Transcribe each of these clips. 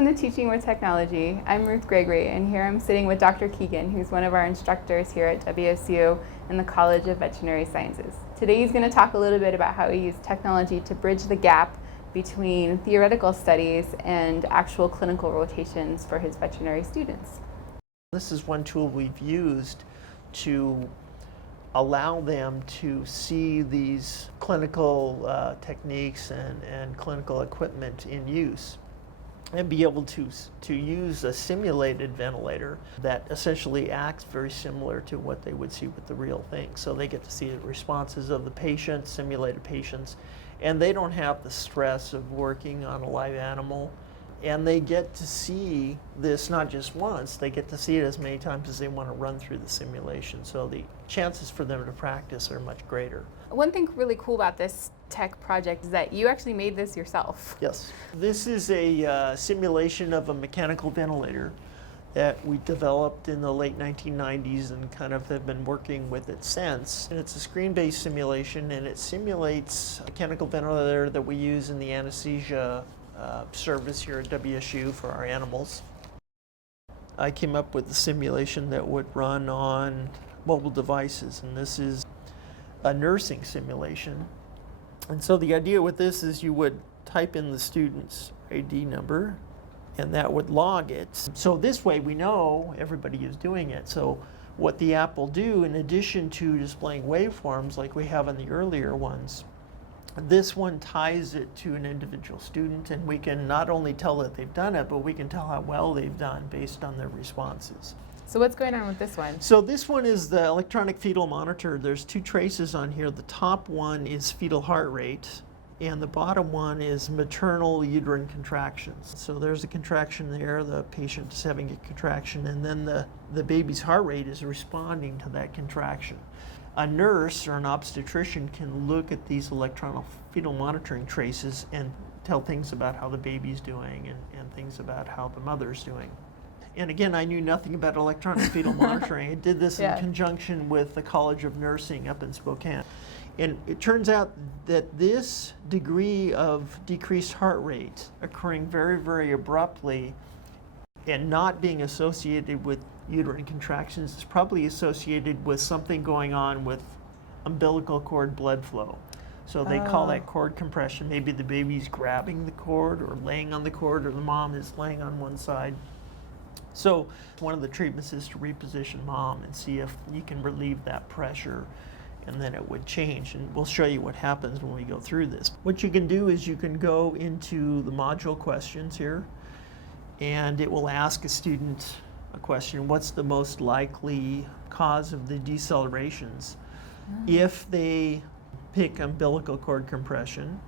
Welcome to Teaching with Technology. I'm Ruth Gregory, and here I'm sitting with Dr. Keegan, who's one of our instructors here at WSU in the College of Veterinary Sciences. Today he's going to talk a little bit about how we use technology to bridge the gap between theoretical studies and actual clinical rotations for his veterinary students. This is one tool we've used to allow them to see these clinical techniques and clinical equipment in use, and be able to use a simulated ventilator that essentially acts very similar to what they would see with the real thing. So they get to see the responses of the patients, simulated patients, and they don't have the stress of working on a live animal. And they get to see this not just once, they get to see it as many times as they want to run through the simulation. So the chances for them to practice are much greater. One thing really cool about this tech project is that you actually made this yourself. Yes. This is a simulation of a mechanical ventilator that we developed in the late 1990s and kind of have been working with it since. And it's a screen-based simulation, and it simulates a mechanical ventilator that we use in the anesthesia service here at WSU for our animals. I came up with a simulation that would run on mobile devices, and this is a nursing simulation. And so the idea with this is you would type in the student's ID number, and that would log it. So this way we know everybody is doing it. So what the app will do, in addition to displaying waveforms like we have in the earlier ones, this one ties it to an individual student, and we can not only tell that they've done it, but we can tell how well they've done based on their responses. So what's going on with this one? So this one is the electronic fetal monitor. There's two traces on here. The top one is fetal heart rate, and the bottom one is maternal uterine contractions. So there's a contraction there, the patient is having a contraction, and then the baby's heart rate is responding to that contraction. A nurse or an obstetrician can look at these electronic fetal monitoring traces and tell things about how the baby's doing and things about how the mother's doing. And again, I knew nothing about electronic fetal monitoring. I did this in conjunction with the College of Nursing up in Spokane. And it turns out that this degree of decreased heart rate occurring very, very abruptly and not being associated with uterine contractions is probably associated with something going on with umbilical cord blood flow. So they call that cord compression. Maybe the baby's grabbing the cord or laying on the cord, or the mom is laying on one side. So one of the treatments is to reposition mom and see if you can relieve that pressure, and then it would change. And we'll show you what happens when we go through this. What you can do is you can go into the module questions here, and it will ask a student a question: what's the most likely cause of the decelerations? If they pick umbilical cord compression,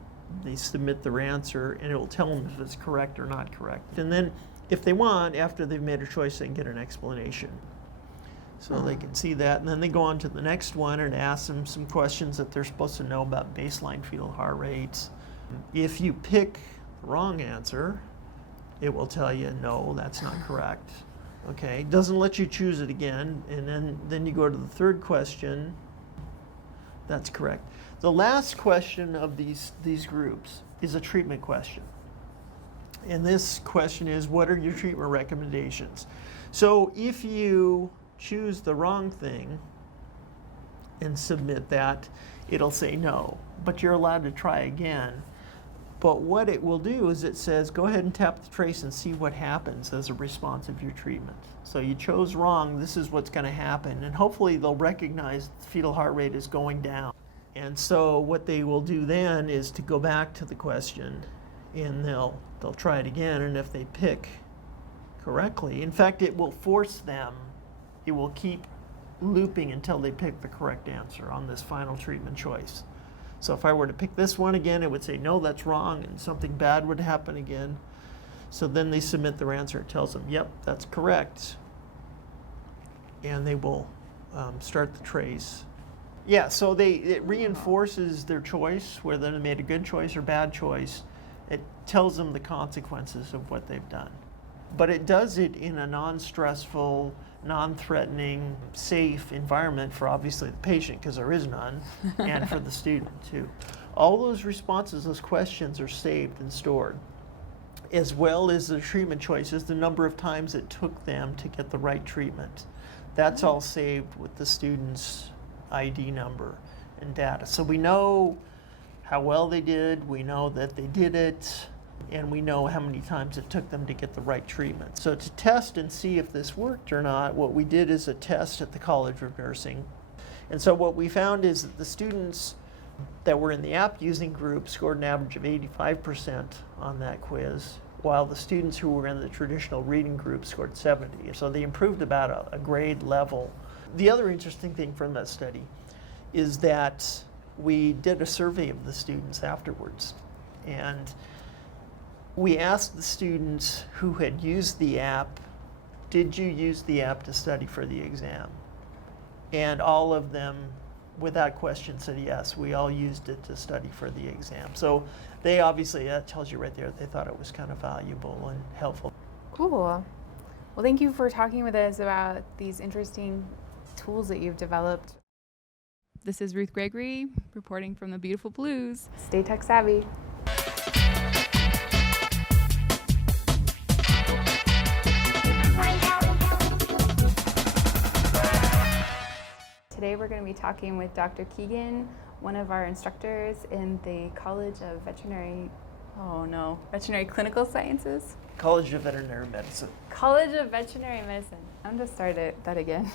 they submit their answer, and it will tell them if it's correct or not correct. And then if they want, after they've made a choice, they can get an explanation. So they can see that, and then they go on to the next one and ask them some questions that they're supposed to know about baseline fetal heart rates. If you pick the wrong answer, it will tell you, no, that's not correct. Okay, doesn't let you choose it again, and then you go to the third question. That's correct. The last question of these groups is a treatment question. And this question is, what are your treatment recommendations? So if you choose the wrong thing and submit that, it'll say no, but you're allowed to try again. But what it will do is it says, go ahead and tap the trace and see what happens as a response of your treatment. So you chose wrong, this is what's going to happen, and hopefully they'll recognize the fetal heart rate is going down. And so what they will do then is to go back to the question, and they'll try it again, and if they pick correctly, in fact, it will force them, it will keep looping until they pick the correct answer on this final treatment choice. So if I were to pick this one again, it would say, no, that's wrong, and something bad would happen again. So then they submit their answer. It tells them, yep, that's correct. And they will start the trace. Yeah, so it reinforces their choice, whether they made a good choice or bad choice. It tells them the consequences of what they've done. But it does it in a non-stressful, non-threatening, safe environment for obviously the patient, because there is none, and for the student too. All those responses, those questions are saved and stored. as well as the treatment choices, the number of times it took them to get the right treatment. That's all saved with the student's ID number and data. So we know how well they did, we know that they did it, and we know how many times it took them to get the right treatment. So to test and see if this worked or not, what we did is a test at the College of Nursing. And so what we found is that the students that were in the app using group scored an average of 85% on that quiz, while the students who were in the traditional reading group scored 70. So they improved about a grade level. The other interesting thing from that study is that we did a survey of the students afterwards. And we asked the students who had used the app, did you use the app to study for the exam? And all of them, without question, said yes, we all used it to study for the exam. So they obviously, that tells you right there, they thought it was kind of valuable and helpful. Cool. Well, thank you for talking with us about these interesting tools that you've developed. This is Ruth Gregory reporting from the beautiful Blues. Stay tech savvy. Today we're going to be talking with Dr. Keegan, one of our instructors in the College of Veterinary Clinical Sciences? College of Veterinary Medicine. College of Veterinary Medicine. I'm just started that again.